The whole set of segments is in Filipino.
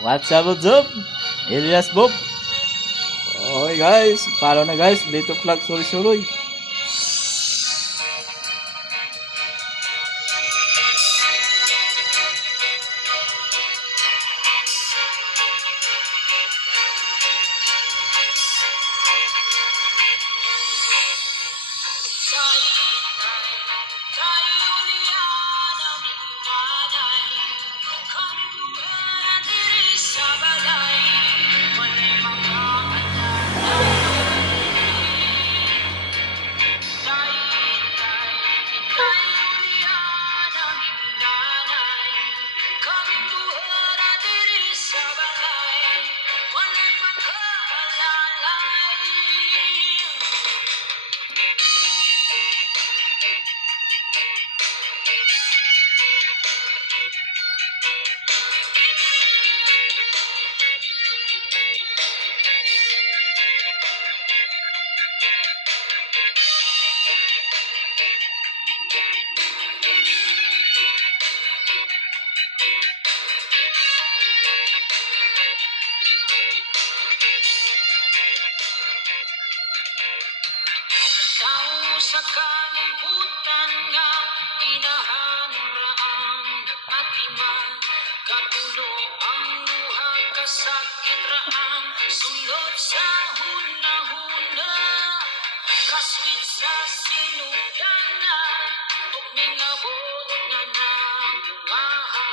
What's up, what's up? Elias Bob. Okay guys, follow na guys. Dito vlog suloy-suloy. Sa kalibutan nga inahanraan atiman kapulo ang luha kasakit raang sulod sa hunahuna kaswit sa sinugdanan ug mingabot na nangungaha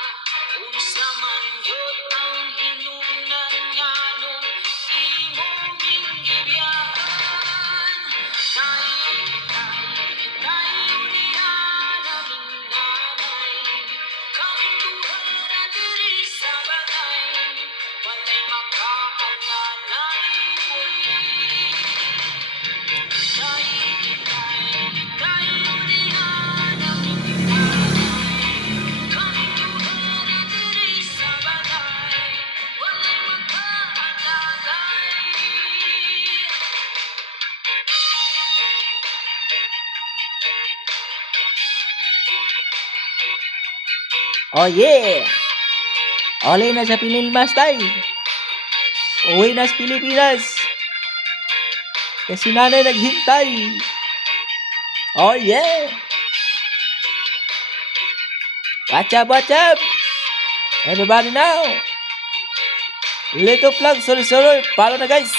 unsa man gyud ang hinungdan nganong imo gingibiyaan Oh yeah! Oli na sa Pinilmas tay. Uwi na sa Pilipinas. Kasi nanay naghintay. Oh yeah! What's up? Everybody now. Little vlog, sorry. Follow na guys.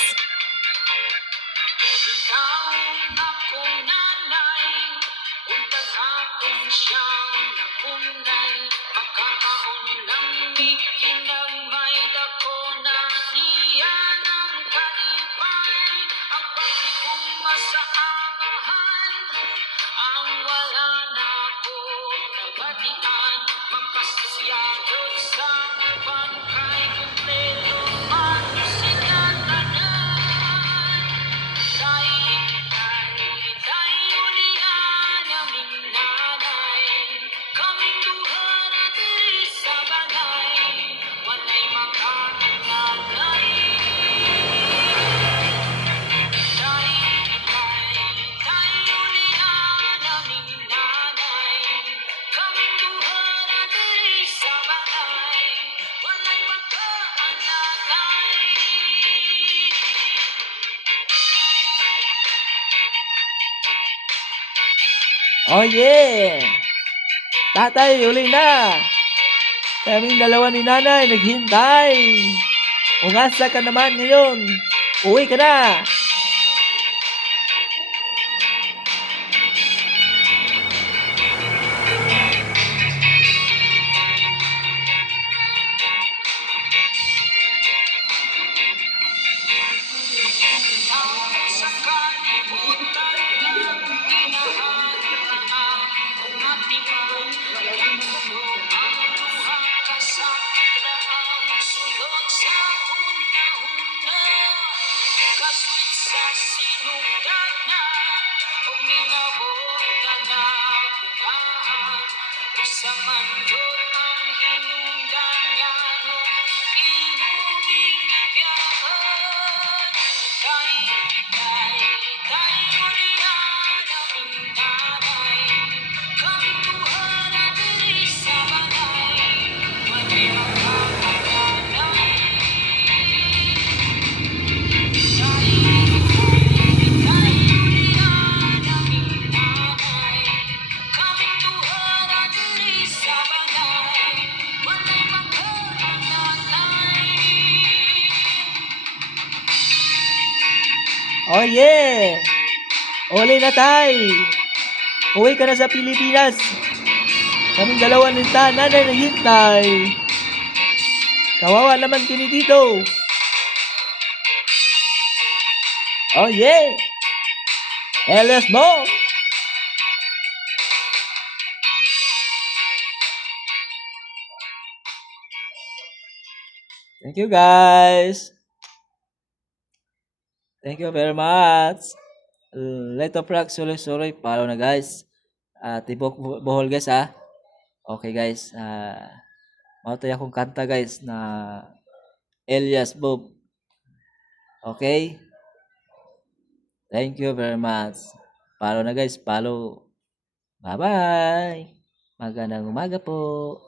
Oh yeah! Tatay, uli na! Kaming dalawa ni nanay naghintay. Ungasa ka naman ngayon. Uwi ka na! Oh yeah! Ole na tay! Uwi ka na sa Pilipinas! Kaming dalawa ni nanay naghintay! Kawawa naman kini dito! Oh yeah! Elias mo! Thank you guys! Thank you very much! Leto Prax, suloy-suloy. Follow na guys. Tibok Bohol guys ha. Okay guys. Mautay akong kanta guys na Elias Bob. Okay? Thank you very much. Follow na guys. Follow. Bye-bye. Magandang umaga po.